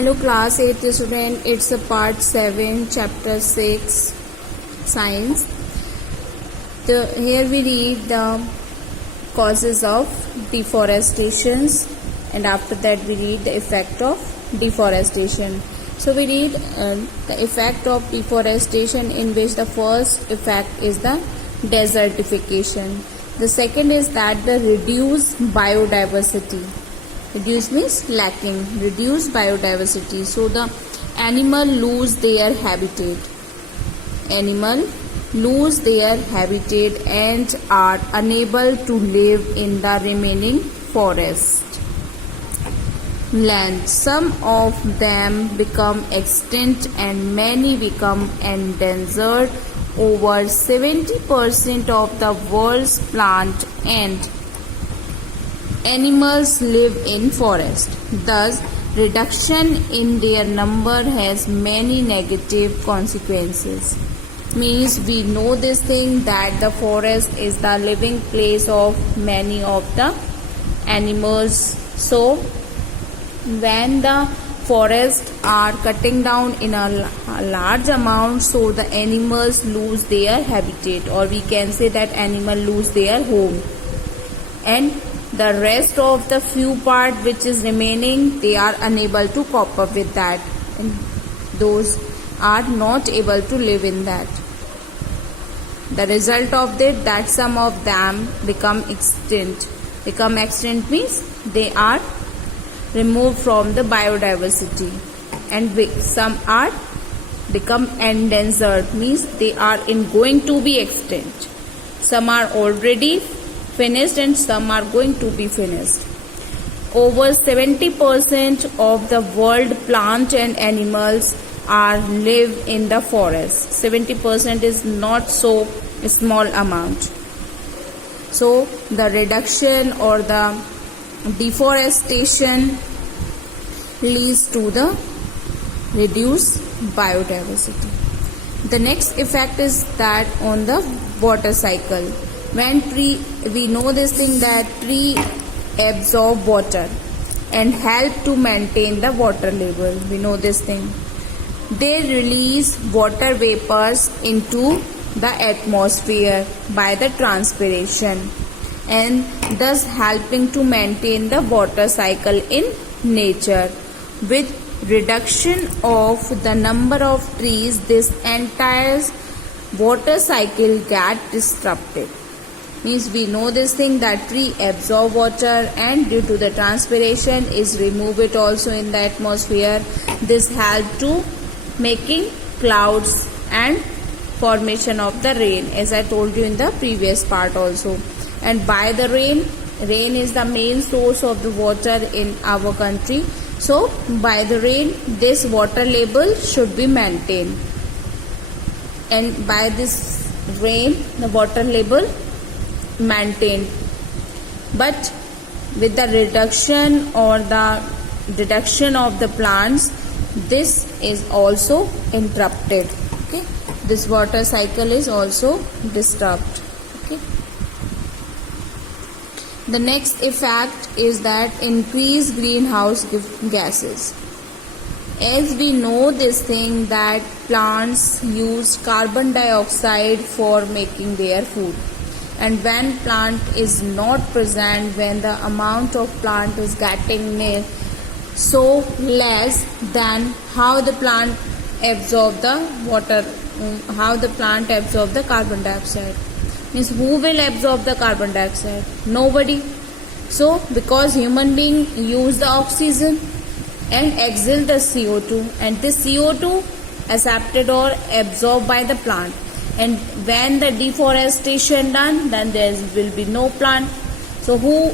Hello class 8th student, it's a part 7 chapter 6 science. Here we read the causes of deforestation and after that we read the effect of deforestation. So we read the effect of deforestation, in which the first effect is the desertification. The second is that the reduced biodiversity. Reduce means lacking, reduce biodiversity. So the animal lose their habitat. Animal lose their habitat and are unable to live in the remaining forest. Land. Some of them become extinct and many become endangered. Over 70% of the world's plant and animals live in forest. Thus, reduction in their number has many negative consequences. Means we know this thing that the forest is the living place of many of the animals. So, when the forests are cutting down in a large amount, so the animals lose their habitat, or we can say that animal lose their home, and the rest of the few part which is remaining, they are unable to cope up with that, and those are not able to live in that. The result of it, that some of them become extinct. Become extinct means they are removed from the biodiversity, and some are become endangered means they are going to be extinct. Some are already finished and some are going to be finished. Over 70% of the world plant and animals are live in the forest. 70% is not so small amount. So the reduction or the deforestation leads to the reduced biodiversity. The next effect is that on the water cycle. When we know this thing that tree absorb water and help to maintain the water level. We know this thing. They release water vapors into the atmosphere by the transpiration, and thus helping to maintain the water cycle in nature. With reduction of the number of trees, this entire water cycle gets disrupted. Means we know this thing that tree absorb water and due to the transpiration is remove it also in the atmosphere. This help to making clouds and formation of the rain, as I told you in the previous part also. And by the rain is the main source of the water in our country. So by the rain, this water level should be maintained, and by this rain the water level maintained. But with the reduction or the reduction of the plants, this is also interrupted. Okay, this water cycle is also disturbed. Okay. The next effect is that increased greenhouse gases. As we know this thing that plants use carbon dioxide for making their food, and when plant is not present, when the amount of plant is getting so less, than how the plant absorb the water, how the plant absorb the carbon dioxide. Means who will absorb the carbon dioxide? Nobody. So because human being use the oxygen and exhale the CO2, and this CO2 accepted or absorbed by the plant, and when the deforestation done, then there will be no plant. So who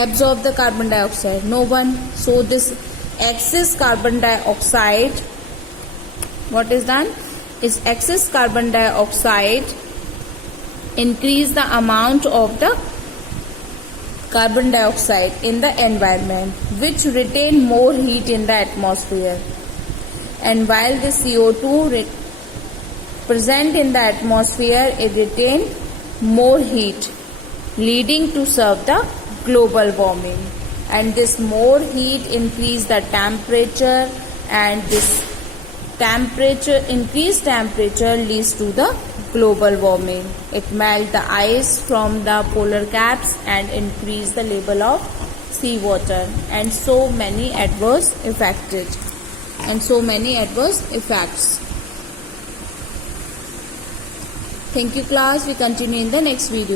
absorb the carbon dioxide? No one. So this excess carbon dioxide, what is done is excess carbon dioxide increase the amount of the carbon dioxide in the environment, which retain more heat in the atmosphere. And while the CO2 present in the atmosphere, it retain more heat, leading to serve the global warming. and this more heat increase the temperature, and this increased temperature leads to the global warming. It melts the ice from the polar caps and increase the level of seawater, and so many adverse effects. Thank you class. We continue in the next video.